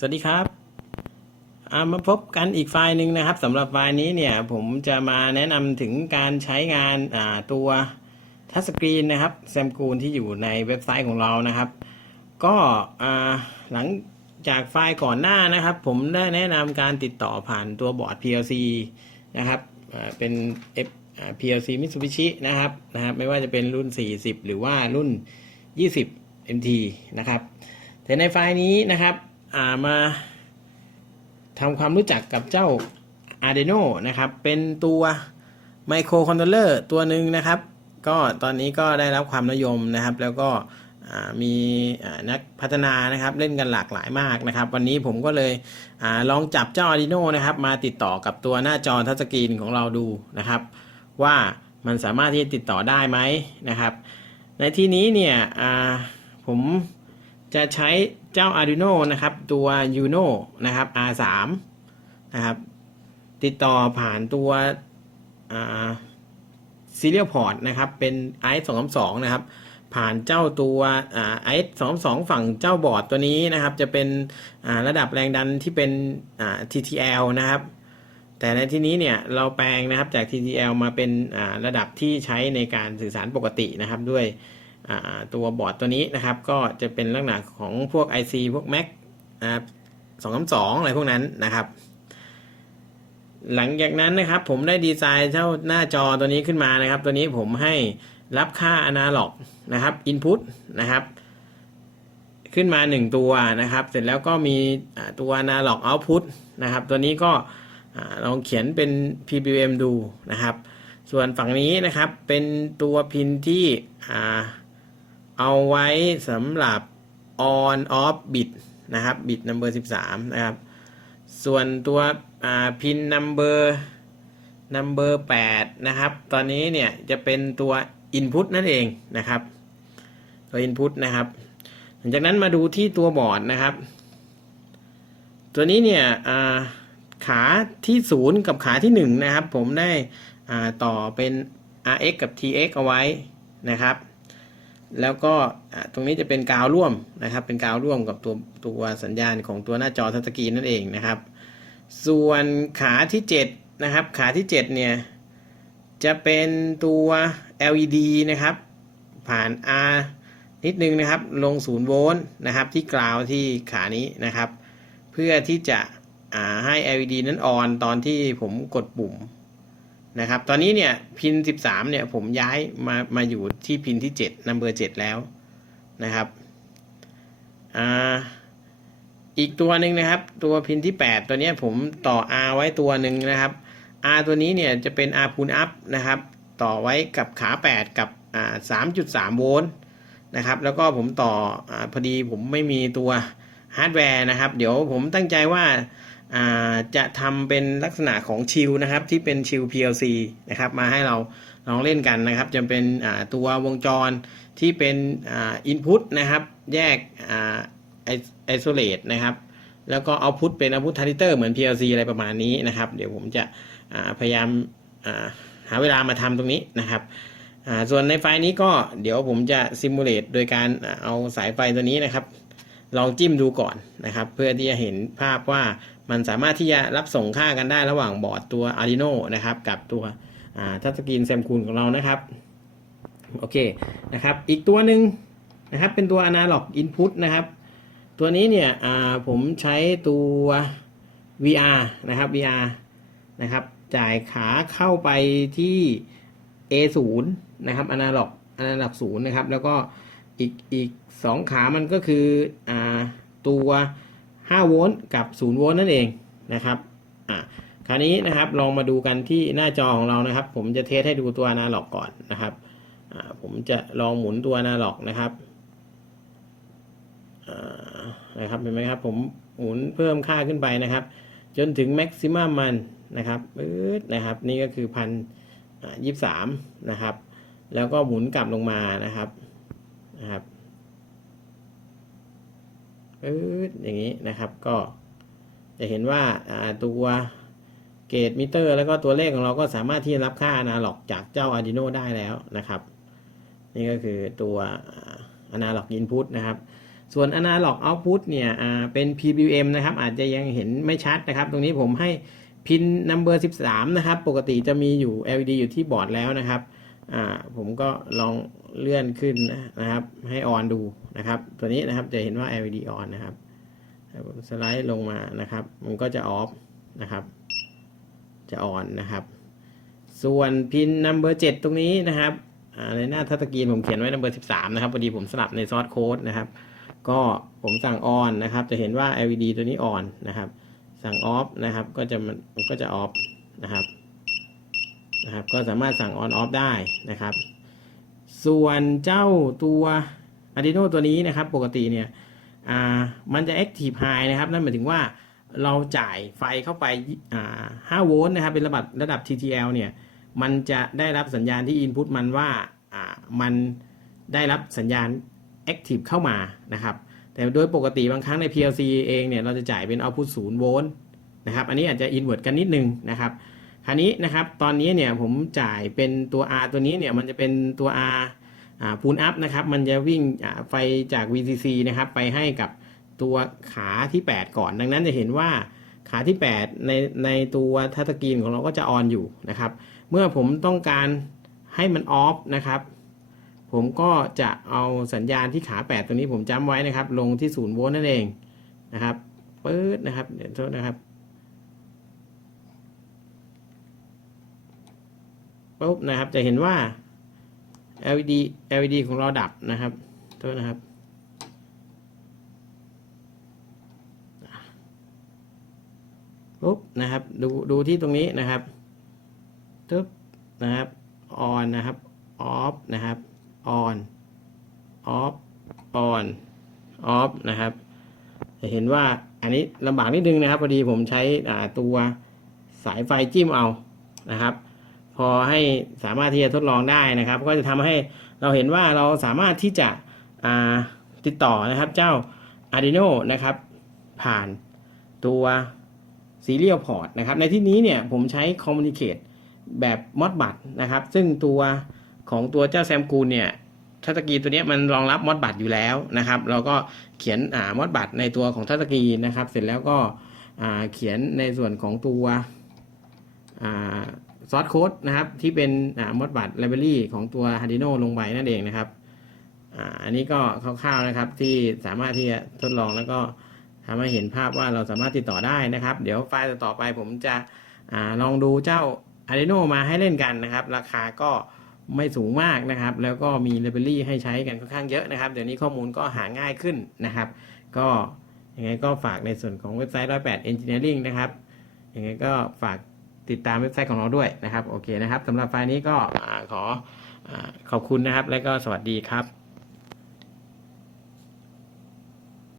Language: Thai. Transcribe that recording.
สวัสดีครับามาพบกันอีกไฟล์หนึ่งนะครับสำหรับไฟล์นี้เนี่ยผมจะมาแนะนำถึงการใช้งานาตัวทัชสกรีนนะครับแซมกูลที่อยู่ในเว็บไซต์ของเรานะครับ ก็หลังจากไฟล์ก่อนหน้านะครับ ผมได้แนะนำการติดต่อผ่านตัวบอร์ด PLC นะครับเป็น F PLC Mitsubishi นะครับนะครับ ไม่ว่าจะเป็นรุ่น 40 หรือว่ารุ่น 20 MT นะครับแต่ในไฟล์นี้นะครับามาทำความรู้จักกับเจ้า Arduino นะครับ เป็นตัวไมโครคอนโทรลเลอร์ตัวหนึ่งนะครับ ก็ตอนนี้ก็ได้รับความนิยมนะครับ แล้วก็มีนักพัฒนานะครับเล่นกันหลากหลายมากนะครับ วันนี้ผมก็เลยอลองจับเจ้า Arduino นะครับ มาติดต่อกับตัวหน้าจอทัชสกรีนของเราดูนะครับ ว่ามันสามารถที่จะติดต่อได้ไหมนะครับ ในที่นี้เนี่ยผมจะใช้ เจ้า Arduino นะครับ ตัว Uno นะครับ R3 นะครับ ติดต่อผ่านตัว Serial Port นะครับ เป็น i 2 2นะครับ ผ่านเจ้าตัว i 2 2ฝั่งเจ้าบอร์ดตัวนี้นะครับ จะเป็นระดับแรงดันที่เป็น TTL นะครับ แต่ในที่นี้เนี่ยเราแปลงนะครับจาก TTL มาเป็นระดับที่ใช้ในการสื่อสารปกตินะครับด้วย ตัวบอร์ดตัวนี้นะครับ ก็จะเป็นลักษณะของพวก IC พวก Mac นะครับสองสองอะไรพวกนั้นนะครับ หลังจากนั้นนะครับ ผมได้ดีไซน์เจ้าหน้าจอตัวนี้ขึ้นมานะครับ ตัวนี้ผมให้รับค่าอนาล็อกนะครับ input นะครับ ขึ้นมา 1 ตัวนะครับ เสร็จแล้วก็มีตัว analog output นะครับ ตัวนี้ก็ลองเขียนเป็น PWM ดูนะครับ ส่วนฝั่งนี้นะครับเป็นตัวพินที่ เอาไว้สำหรับ on off bit นะครับ bit number 13 นะครับ ส่วนตัวพิน number number 8 นะครับ ตอนนี้เนี่ยจะเป็นตัว input นั่นเองนะครับ ตัว input นะครับ หลังจากนั้นมาดูที่ตัวบอร์ดนะครับ ตัวนี้เนี่ยขาที่ 0 กับขาที่ 1 นะครับ ผมได้ต่อเป็น rx กับ tx เอาไว้นะครับ แล้วก็ตรงนี้จะเป็นกาวร่วมนะครับ เป็นกาวร่วมกับตัวตัวสัญญาณของตัวหน้าจอทัชสกรีนนั่นเองนะครับ ส่วนขาที่7นะครับ ขาที่7เนี่ยจะเป็นตัว LED นะครับ ผ่าน R นิดนึงนะครับ ลง0โวลต์นะครับ ที่กราวที่ขานี้นะครับ เพื่อที่จะให้ LED นั้นออนตอนที่ผมกดปุ่ม นะครับ ตอนนี้เนี่ยพิน 13 เนี่ยผมย้ายมามาอยู่ที่พินที่7 number 7 แล้วนะครับอ่าอีกตัวหนึ่งนะครับ ตัวพินที่ 8 ตัวนี้ผมต่อ R ไว้ตัวหนึ่งนะครับ R ตัวนี้เนี่ยจะเป็น R พูนอัพนะครับ ต่อไว้กับขา 8 กับอ่า3.3 โวลต์นะครับ แล้วก็ผมต่ออ่าพอดีผมไม่มีตัวฮาร์ดแวร์นะครับ เดี๋ยวผมตั้งใจว่า จะทำเป็นลักษณะของชิลนะครับ ที่เป็นชิล PLC นะครับมาให้เราลองเล่นกันนะครับ จะเป็นตัววงจรที่เป็นอินพุตนะครับ แยกไอโซเลตนะครับ แล้วก็เอาพุตเป็นเอาพุตทาริเตอร์เหมือน PLC อะไรประมาณนี้นะครับ เดี๋ยวผมจะพยายามหาเวลามาทำตรงนี้นะครับส่วนในไฟล์นี้ก็เดี๋ยวผมจะซิมูเลตโดยการเอาสายไฟตัวนี้นะครับ ลองจิ้มดูก่อนนะครับ เพื่อที่จะเห็นภาพว่า มันสามารถที่จะรับส่งค่ากันได้ระหว่างบอร์ดตัว Arduino นะครับ กับตัวทัชสกรีนแซมคูลของเรานะครับโอเคนะครับ อีกตัวหนึ่งนะครับ เป็นตัว Analog Input นะครับ ตัวนี้เนี่ยผมใช้ตัว VR นะครับ VR นะครับ จ่ายขาเข้าไปที่ A0 นะครับ Analog Analog 0นะครับ แล้วก็อีกอีกสองขามันก็คืออตัว 5 โวลต์กับ 0 โวลต์นั่นเองนะครับอ่าคราวนี้นะครับลองมาดูกันที่หน้าจอของเรานะครับ ผมจะเทสให้ดูตัวนาล็อกก่อนนะครับอ่าผมจะลองหมุนตัวนาล็อกนะครับอ่านะครับเห็นไหมครับผมหมุนเพิ่มค่าขึ้นไปนะครับ จนถึงแม็กซิมัมมันนะครับปื๊ดนะครับ นี่ก็คือพันยี่สามนะครับ แล้วก็หมุนกลับลงมานะครับนะครับ ปื๊ดอย่างนี้นะครับก็จะเห็นว่าตัวเกตมิเตอร์ แล้วก็ตัวเลขของเราก็สามารถที่จะรับค่าอนาล็อกจากเจ้า Arduino ได้แล้วนะครับ นี่ก็คือตัวอนาล็อกอินพุตนะครับ ส่วน Analog Output เนี่ยเป็น PWM นะครับ อาจจะยังเห็นไม่ชัดนะครับ ตรงนี้ผมให้พิน number 13 นะครับ ปกติจะมีอยู่ LED อยู่ที่บอร์ดแล้วนะครับ อ่าผมก็ลองเลื่อนขึ้นนะครับ ให้ออนดูนะครับ ตัวนี้นะครับจะเห็นว่า LED on นะครับผมสไลด์ลงมานะครับ มันก็จะออฟนะครับ จะออนนะครับ ส่วนพิน number 7 ตรงนี้นะครับในหน้าทัชสกรีนผมเขียนไว้ number 13 นะครับพอดีผมสลับในซอสโค้ดนะครับ ก็ผมสั่งออนนะครับ จะเห็นว่า LED ตัวนี้ออนนะครับ สั่งออฟนะครับ ก็จะมันก็จะออฟนะครับ นะครับ ก็สามารถสั่งออนออฟได้นะครับ ส่วนเจ้าตัว Arduino ตัวนี้นะครับ ปกติเนี่ยอ่ามันจะ Active High นะครับ นั่นหมายถึงว่าเราจ่ายไฟเข้าไปอ่า5โวลต์นะครับ เป็นระดับระดับ TTL เนี่ย มันจะได้รับสัญญาณที่ Input มันว่าอ่ามันได้รับสัญญาณ Active เข้ามานะครับ แต่โดยปกติบางครั้งใน PLC เองเนี่ย เราจะจ่ายเป็น output 0โวลต์นะครับ อันนี้อาจจะ invert กันนิดนึงนะครับ คราวนี้นะครับตอนนี้เนี่ยผมจ่ายเป็นตัว R ตัวนี้เนี่ยมันจะเป็นตัว R อ่า pull up นะครับมันจะวิ่งไฟจาก VCC นะครับไปให้กับตัวขาที่ 8 ก่อน ดังนั้นจะเห็นว่าขาที่ 8 ในในตัวทัชสกรีนของเราก็จะออนอยู่นะครับ เมื่อผมต้องการให้มันออฟนะครับผมก็จะเอาสัญญาณที่ขา 8ตรงนี้ผมจำไว้นะครับ ลงที่0โวลต์นั่นเองนะครับปื๊ดนะครับเดี๋ยวโทษนะครับ ปุ๊บนะครับ จะเห็นว่า LED LED ของเราดับนะครับโทษนะครับ ปุ๊บนะครับ ดูดูที่ตรงนี้นะครับตึ๊บนะครับ on นะครับ off นะครับ on off on off นะครับ จะเห็นว่าอันนี้ลำบากนิดนึงนะครับ พอดีผมใช้ตัวสายไฟจิ้มเอานะครับ พอให้สามารถที่จะทดลองได้นะครับ ก็จะทำให้เราเห็นว่าเราสามารถที่จะติดต่อนะครับเจ้า Arduino นะครับ ผ่านตัว Serial Port นะครับ ในที่นี้เนี่ยผมใช้ Communicate แบบ Modbus นะครับ ซึ่งตัวของตัวเจ้าแซมกูลเนี่ยทัชสกรีนตัวนี้มันรองรับ Modbus อยู่แล้วนะครับ เราก็เขียนอ่า Modbus ในตัวของทัชสกรีนะครับ เสร็จแล้วก็เขียนในส่วนของตัวอ่า ซอสโค้ดนะครับที่เป็นอ่า Modbus Library ของตัว Arduino ลงไปนั่นเองนะครับอันนี้ก็คร่าวๆนะครับที่สามารถที่จะทดลองแล้วก็ทำให้เห็นภาพว่าเราสามารถติดต่อได้นะครับ เดี๋ยวไฟล์ต่อไปผมจะอลองดูเจ้า Arduino มาให้เล่นกันนะครับ ราคาก็ไม่สูงมากนะครับ แล้วก็มี library ให้ใช้กันค่อนข้างเยอะนะครับ เดี๋ยวนี้ข้อมูลก็หาง่ายขึ้นนะครับ ก็ยังไงก็ฝากในส่วนของเว็บไซต์108 Engineering นะครับยังไงก็ฝาก ติดตามเว็บไซต์ของเราด้วยนะครับ โอเคนะครับสำหรับไฟล์นี้ก็ขอขอบคุณนะครับ และก็สวัสดีครับ